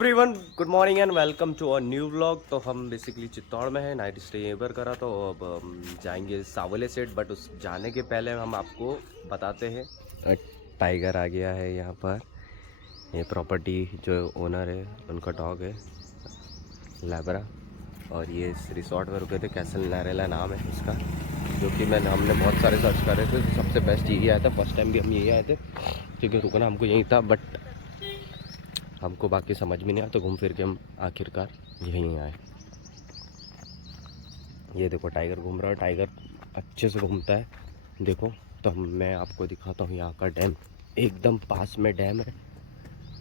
Everyone good morning and welcome to a new vlog. तो हम basically Chittor में हैं, नाइट स्टे यहीं पर करा। तो अब हम जाएंगे सावले सेट, बट उस जाने के पहले हम आपको बताते हैं टाइगर आ गया है यहाँ पर। ये प्रॉपर्टी जो ओनर है उनका डॉग है लैब्रा, और ये इस रिसोर्ट में रुके थे, कैसल नरेला नाम है उसका, जो कि हमने बहुत सारे सर्च करे थे तो सबसे बेस्ट यही आया था। फर्स्ट टाइम भी हम यही आए थे क्योंकि रुकना हमको यहीं था, बट हमको बाकी समझ में नहीं आया तो घूम फिर के हम आखिरकार यहीं आए। ये देखो टाइगर घूम रहा है, टाइगर अच्छे से घूमता है। देखो तो मैं आपको दिखाता हूँ यहाँ का डैम, एकदम पास में डैम है।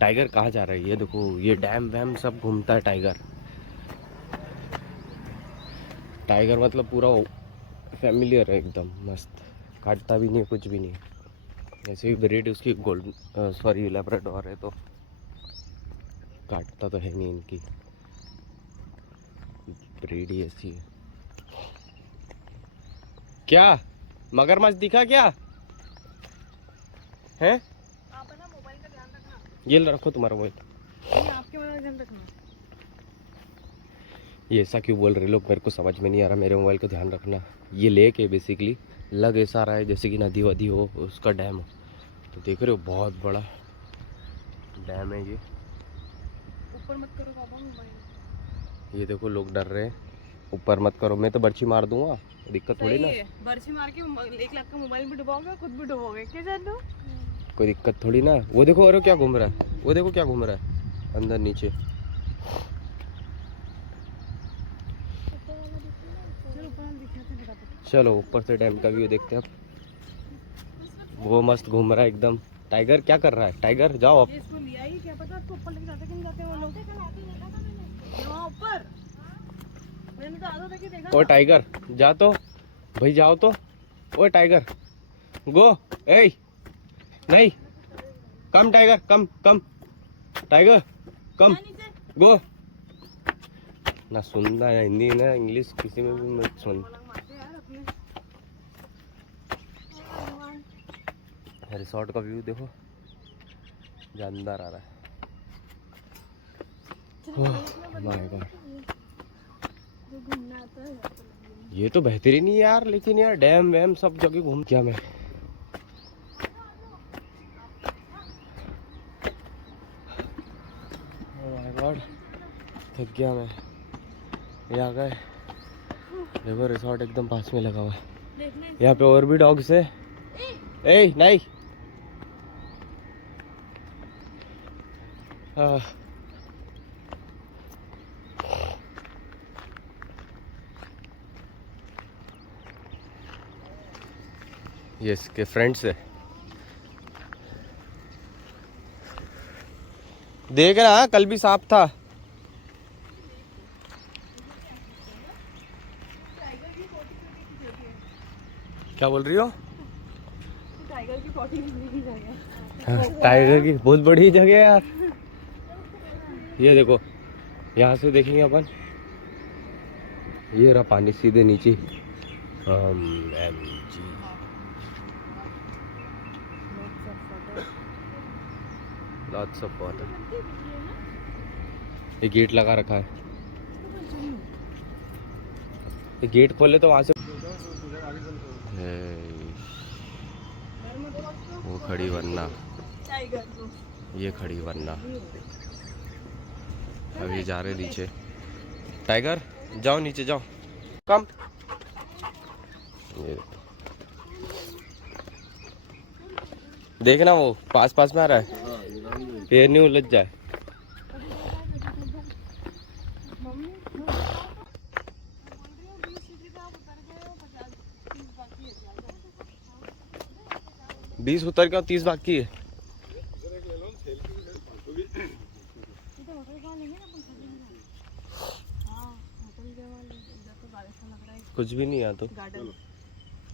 टाइगर कहाँ जा रहा है, ये देखो, ये डैम वैम सब घूमता है टाइगर। टाइगर मतलब पूरा फैमिलियर है, एकदम मस्त, काटता भी नहीं है, कुछ भी नहीं है। ऐसे ही ब्रीड उसकी गोल्डन सॉरी लैब्राडोर है, तो काटता तो है नहीं, इनकी ब्रीड ही ऐसी है। क्या मगरमच्छ दिखा क्या है? आप है ना मोबाइल का ध्यान रखना। ये रखो तुम्हारा मोबाइल। नहीं, आपके मोबाइल का ध्यान रखना। ये ऐसा क्यों बोल रहे लोग, मेरे को समझ में नहीं आ रहा। मेरे मोबाइल का ध्यान रखना। ये लेक है बेसिकली, लग ऐसा रहा है जैसे कि नदी वदी हो, उसका डैम हो। तो देख रहे हो बहुत बड़ा डैम है ये। ऊपर मत करो पापा मोबाइल। ये देखो लोग डर रहे हैं, ऊपर मत करो, मैं तो बर्छी मार दूंगा, दिक्कत थोड़ी ना। बर्छी मार के 1 लाख का मोबाइल भी डुबाओगे, खुद भी डुबोगे, क्या जान दो। कोई दिक्कत थोड़ी ना। वो देखो, अरे क्या घूम रहा है, वो देखो क्या घूम रहा है अंदर नीचे। चलो ऊपर हम दिखाते हैं फटाफट। चलो ऊपर से डैम का व्यू देखते हैं अब। वो मस्त घूम रहा है एकदम। टाइगर क्या कर रहा है? टाइगर जाओ अब। ये इसको लिया ही, क्या पता इसको ऊपर लेके जाते कि नहीं जाते वो लोग। वहाँ ऊपर मैंने तो आधा तक ही देखा। ओ टाइगर जा तो, भाई जाओ तो। ओ टाइगर गो, ए नहीं, कम टाइगर, कम कम टाइगर, कम गो। ना सुनना है हिंदी ना इंग्लिश, किसी में भी मत सुन। रिसोर्ट का व्यू देखो, जानदार आ रहा है। माय गॉड, ये तो बेहतरीन ही यार, लेकिन यार डैम वैम सब जगह घूम क्या मैं। माय गॉड, थक गया मैं। ये आ गए, देखो रिसोर्ट एकदम पास में लगा हुआ है। यहाँ पे और भी डॉग्स है। ए नहीं, ये इसके फ्रेंड्स है। देख रहा, कल भी सांप था। क्या बोल रही हो? टाइगर की पॉटी की जगह। टाइगर की बहुत बड़ी जगह है यार। ये देखो, यहाँ से देखेंगे अपन, ये रहा पानी सीधे नीचे। Lots of water. ये गेट लगा रखा है, ये गेट खोले तो वहां से वो खड़ी वरना, ये खड़ी वरना। अभी जा रहे नीचे। टाइगर जाओ नीचे जाओ, कम। ये देखना वो पास पास में आ रहा है, पैर नहीं उलझ जाए। बीस उतर के 30 बाकी है। कुछ भी नहीं यहाँ तो।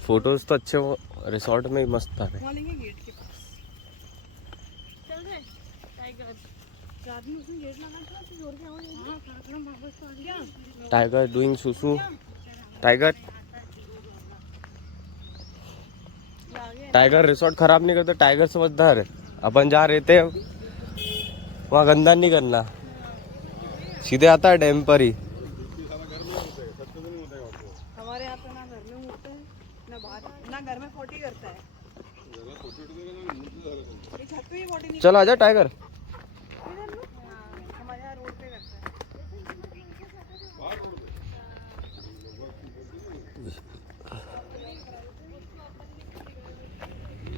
फोटोज तो अच्छे, वो रिसोर्ट में ही मस्त आ रहे। गेट के पास चल रहे टाइगर। रात में उसने गेट लगा था तो जोर के आवाज। टाइगर डूइंग सुसु। टाइगर, टाइगर रिसोर्ट खराब नहीं करता, टाइगर समझदार है। अपन जा रहे थे वहाँ गंदा नहीं करना। सीधे आता है डैम पर ही। हमारे यहाँ पे ना घर में मुड़ते हैं ना बाहर, ना घर में 40 करता है। ये छत पे ही 40 नहीं चल आजा टाइगर। हमारे यहाँ रोड पे करता है।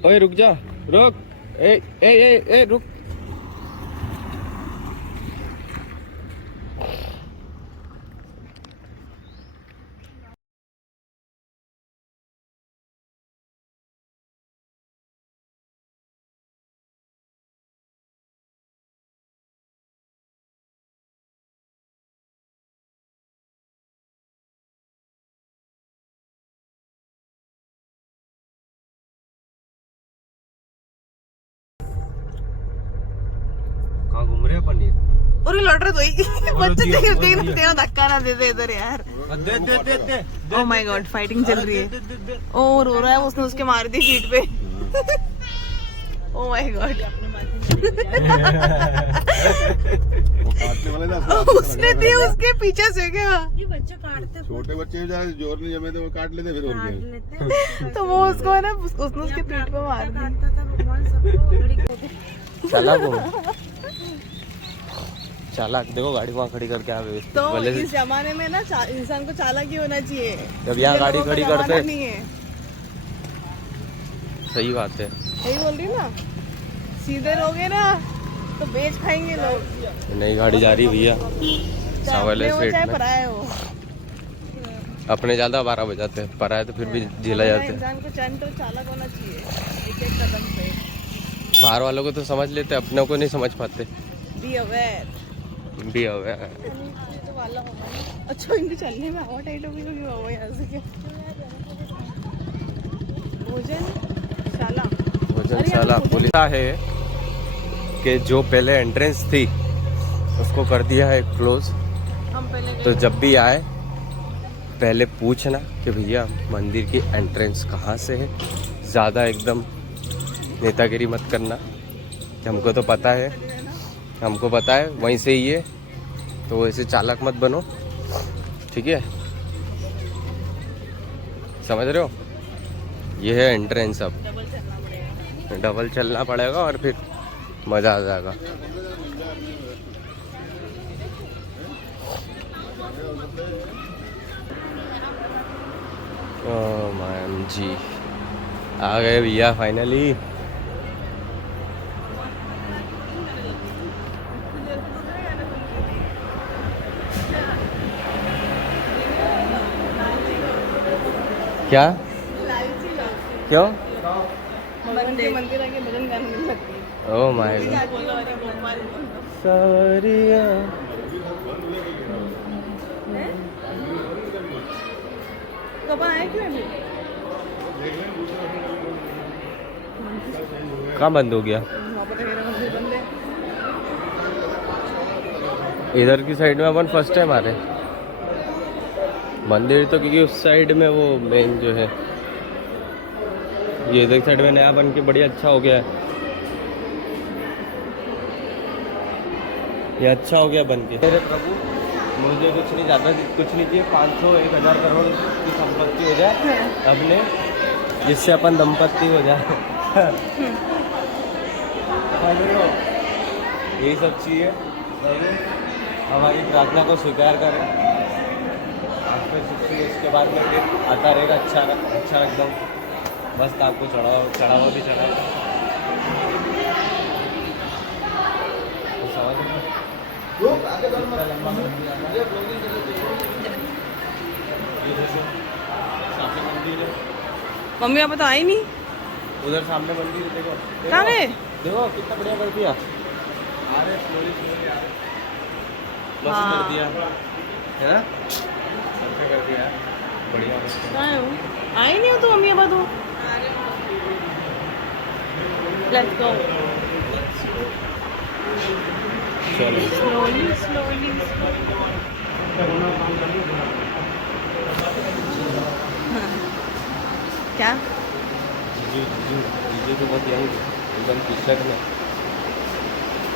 ओए रुक जा, रुक, ए ए ए ए रुक। कहाँ घूम रहे हैं पनीर? और ये लौट रहा तो बच्चे देख ना, तेरा धक्का ना दे दे इधर यार। दे दे दे दे। ओह माय गॉड, फाइटिंग चल रही है। ओ रो रहा है, उसने उसके मार दी फीट पे। Oh my God. उसने दी उसके पीछे से क्या? ये बच्चे काटते, छोटे बच्चे बेचारे जोर नहीं जमे थे, वो काट लेते फिर और क्या। तो वो उसको है ना, उसने उसके पीठ पे मार दी। काटता था भगवान सबको, लड़ी को। चालाक हो, चालाक। देखो गाड़ी वहाँ खड़ी करके आ गई। तो भले से इस जमाने में ना इंसान को चालाक ही होना चाहिए। जब यहाँ गाड़ी लोगों का खड़ी जमाना करते, नहीं है। सही बात है। यही बोल रही ना, सीधे रहोगे ना तो बेच खाएंगे लोग। नई गाड़ी जा रही भैया सावले चाहे स्ट्रीट चाहे में। पराए हो, अपने ज्यादा 12 बजाते हैं, पर आए तो फिर भी झेला जाते हैं। इंसान को चैन तो चालाक होना चाहिए एक एक कदम पे। बाहर वालों को तो समझ लेते, अपने को नहीं समझ पाते। Be aware. भी अब अच्छा, इनके चलने में हवा टाइट हो गई होगी बाबा यहाँ से क्या? भोजनशाला। भोजनशाला पुलिस है कि जो पहले एंट्रेंस थी उसको कर दिया है क्लोज। हम पहले तो जब भी आए पहले पूछना कि भैया मंदिर की एंट्रेंस कहाँ से है। ज़्यादा एकदम नेतागिरी मत करना, हमको तो पता है, हमको पता है वहीं से ही है, तो वैसे चालाक मत बनो, ठीक है? समझ रहे हो? ये है एंट्रेंस। अब डबल चलना पड़ेगा और फिर मज़ा आ जाएगा। ओह मैम जी, आ गए भैया फाइनली। क्या? क्यों? मंदिर आके भजन गाने में लगती है। Oh my God. बोलो अरे भोपाल सवरिया। कब आए क्यों अभी? कहाँ बंद हो गया? वहाँ पर मेरा मंदिर बंद है। इधर की साइड में अपन फर्स्ट टाइम आ रहे हैं मंदिर, तो क्योंकि उस साइड में वो मेन जो है, ये इधर साइड में नया बन के बढ़िया अच्छा हो गया है। ये अच्छा हो गया बन के। मेरे प्रभु, मुझे कुछ नहीं ज़्यादा, कुछ नहीं चाहिए। 500 1000 करोड़ की संपत्ति हो जाए अपने, जिससे अपन दंपत्ति हो जाए। यही सब चाहिए। प्रभु हमारी प्रार्थना को स्वीकार करें। इसके बाद में फिर आता रहेगा अच्छा अच्छा एकदम मस्त। आपको चढ़ावा भी चढ़ाए तो समझ लंबा सामने मंदिर है। मम्मी पापा तो आई नहीं। उधर सामने मंदिर है, देखो कहाँ गए? देखो कितना बढ़िया कर दिया। अरे स्लोली स्लोली मस्त कर दिया है ना, अच्छा कर दिया, बढ़िया। कहाँ हो? आई नहीं हो तो मम्मी पापा तो। Let's go. चलो स्लोली स्लोली। क्या? जी तो बहुत यही एकदम टी शर्ट में।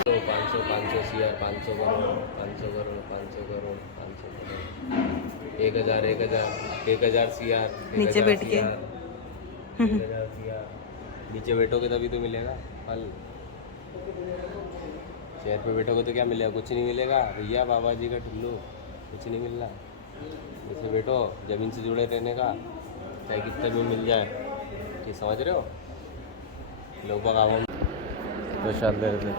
तो 500 500 CR 500 करोड़ 500 करोड़ 500 करोड़ 500 करोड़ 1000 CR नीचे बैठ के। 1000 CR नीचे बैठोगे तभी तो मिलेगा फल। चेयर पे बैठोगे तो क्या मिलेगा? कुछ नहीं मिलेगा भैया, बाबा जी का टुल्लू, कुछ नहीं मिलना। जैसे बैठो ज़मीन से जुड़े रहने का, चाहे कितने भी मिल जाए। ये समझ रहे हो? लोग बाग आवाम प्रसाद ले रहे थे।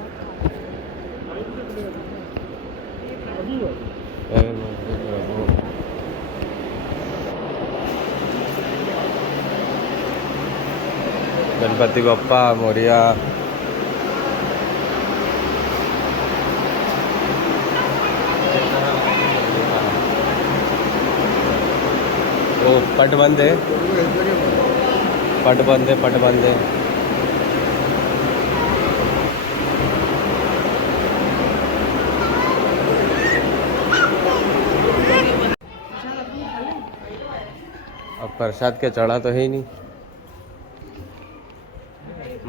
गणपति बप्पा मोरिया। ओ पट बंद है, पट बंद है, पट बंद है। अब प्रसाद के चढ़ा तो है ही नहीं।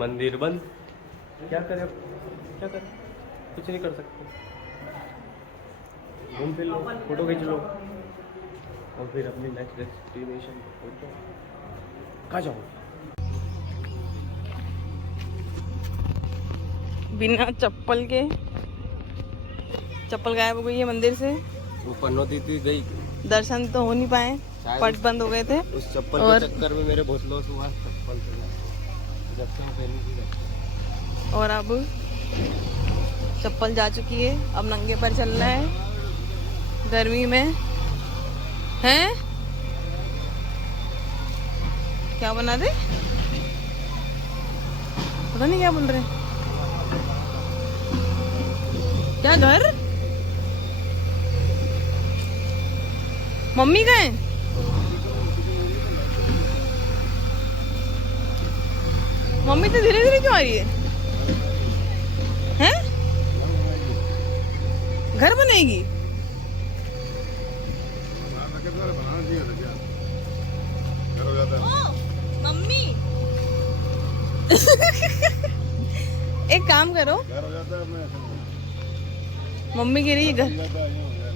मंदिर बंद, क्या करें? क्या करें? कुछ नहीं कर सकते। घूम फिर लो, फोटो खींच लो और फिर अपनी नेक्स्ट डेस्टिनेशन पहुंचो। कहाँ जाओ? बिना चप्पल के, चप्पल गायब हो गई है मंदिर से। वो पन्नौती थी गई, दर्शन तो हो नहीं पाए, पट बंद हो गए थे। उस चप्पल और- के चक्कर में मेरे बहुत लॉस हुआ। चप्पल से जब से मैं पहनी थी। और अब चप्पल जा चुकी है, अब नंगे पैर चलना है गर्मी में। हैं? क्या बना रहे? पता नहीं क्या बोल रहे। क्या घर? मम्मी कहाँ है? मम्मी तो धीरे धीरे क्यों आ रही है? हैं? घर बनेगी? बनाना चाहिए था क्या? घर हो जाता है। मम्मी एक काम करो, घर हो जाता है अपने मम्मी कह रही है घर जाता है,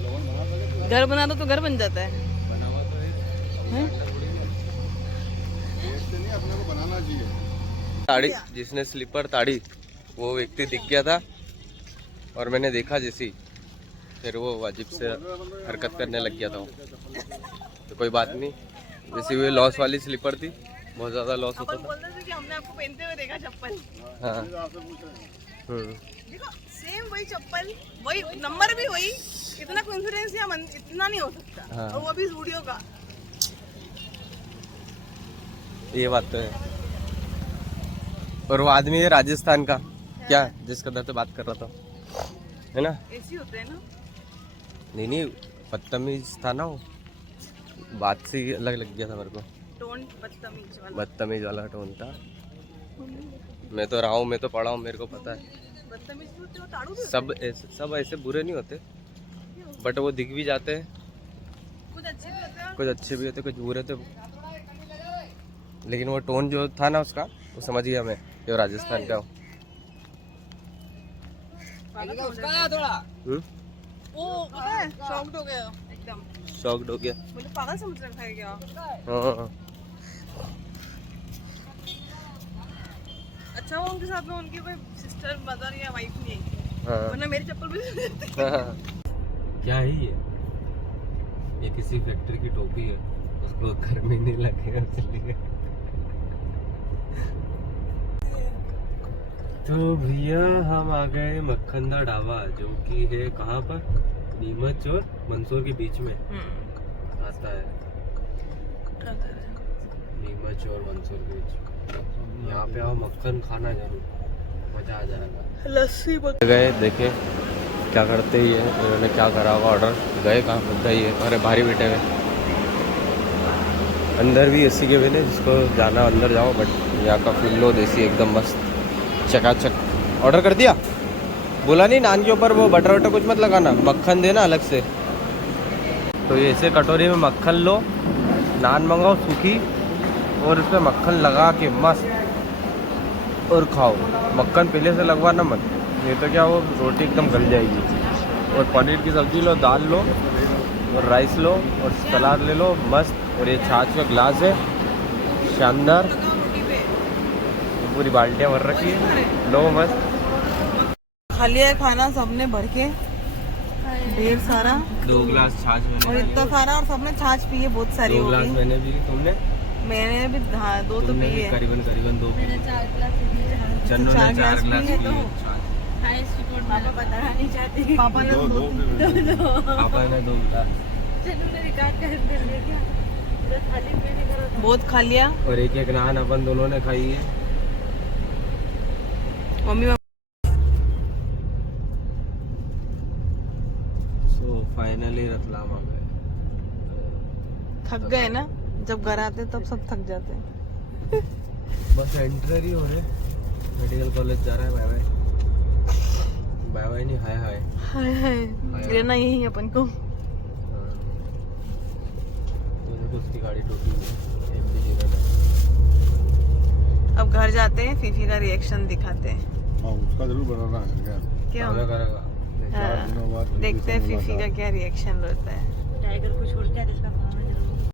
लोगों ने बना सके घर बना दो तो घर बन जाता है। बना हुआ तो है। हैं? देश से नहीं, अपने को बनाना चाहिए। ताड़ी जिसने स्लीपर ताड़ी, वो व्यक्ति दिख गया था और मैंने देखा जैसी, फिर वो अजीब से हरकत करने लग गया था वो। तो कोई बात नहीं, जैसी वो लॉस वाली स्लीपर थी, बहुत ज़्यादा लॉस होता था। बोल रहे थे कि हमने आपको पहनते हुए देखा चप्पल। हाँ। देखो सेम वही चप्पल, वही नंबर भी वही, इतना कॉन्फिडेंस या इतना नहीं हो सकता। हाँ। और वो भी स्टूडियो का। ये बात तो है। और वो आदमी है राजस्थान का, क्या जिसका दर से बात कर रहा था, है ना? ऐसे होते हैं ना। नहीं बदतमीज था ना वो, बात से ही अलग लग गया था मेरे को। टोन बदतमीज वाला। बदतमीज वाला टोन था। मैं तो रहा हूँ, मैं तो पढ़ा हूँ, मेरे को पता है। बदतमीज भी होते हो, ताड़ू भी सब ऐसे बुरे नहीं होते, बट वो दिख भी जाते हैं। कुछ अच्छे भी होते हैं। कुछ अच्छे भी होते, कुछ बुरे थे, लेकिन वो टोन जो था ना उसका, वो समझ गया मैं कि वो राजस्थान का हो। वो पता है शॉक्ड हो गया एकदम। शॉक्ड हो गया। मुझे पागल समझ रखा है क्या? हाँ। अच्छा वो उनके साथ में उनकी कोई सिस्टर मदर या वाइफ नहीं आई थी, हाँ। वरना मेरी चप्पल भी क्या है ये किसी फैक्ट्री की टोपी है, उसको गर्मी नहीं लगेगा इसलिए। तो भैया हम आ गए मक्खनदा ढाबा, जो कि है कहाँ पर? नीमच और मंदसौर के बीच में आता है। नीमच और मंदसौर के बीच। यहाँ पे आओ, मक्खन खाना जरूर, मजा आ जाएगा। लस्सी गए देखे क्या करते ही है, इन्होंने क्या करा होगा ऑर्डर। गए कहाँ मुद्दा ही है, अरे भारी बैठे हुए अंदर भी एसी के बिना, जिसको जाना अंदर जाओ, बट यहाँ का फुल लो देसी एकदम मस्त चकाचक। ऑर्डर कर दिया, बोला नहीं नान के ऊपर वो बटर वटर कुछ मत लगाना, मक्खन देना अलग से। तो ये ऐसे कटोरी में मक्खन लो, नान मंगाओ सूखी, और उस पर मक्खन लगा के मस्त और खाओ। मक्खन पहले से लगवाना मत, ये तो क्या वो रोटी एकदम गल जाएगी। और पनीर की सब्जी लो, दाल लो और राइस लो और सलाद ले लो, मस्त। और ये छाछ का गिलास है, शानदार। पूरी बाल्टियाँ भर रखी है, लो मस्त। खा लिया है खाना सबने भर के, ढेर सारा। 2 गिलास छाछ और मैंने इतना सारा, और सबने छाछ पी है, बहुत सारी 2 हो गिलास गई। मैंने भी, तुमने मैंने भी हाँ 2 तो तुमने पी भी है। करीबन 2 मैंने 4 गिलास चन्नू ने 4 4 गिलास गिलास पी है पी तो। है छाछ। हाईएस्ट रिकॉर्ड पापा बताना नहीं चाहते। पापा ने दो दो दो फिर पापा ने 2 गिलास चलो मैं रिकॉर्ड कर दे रही क्या पूरा थाली में नहीं करो बहुत खा लिया। और एक नान अपन दोनों ने खाई है। मम्मी सो फाइनली रतलाम आ गए। थक गए ना, जब घर आते तब सब थक जाते हैं। बस एंटर ही हो रहे, मेडिकल कॉलेज जा रहा है। बाय बाय, बाय बाय नहीं, हाय हाय। हाय हाय, रहना यही अपन को। तो उसकी गाड़ी टूटी हुई है, एक भी जगह में। अब घर जाते हैं, फीफी का रिएक्शन दिखाते हैं। हाँ उसका जरूर बनाना है क्या? क्या हमें करेगा। हाँ, दिनों बाद देखते हैं फिर से फीफी का मुलाकात। क्या रिएक्शन रहता है। टाइगर को छोड़ के इसका फोन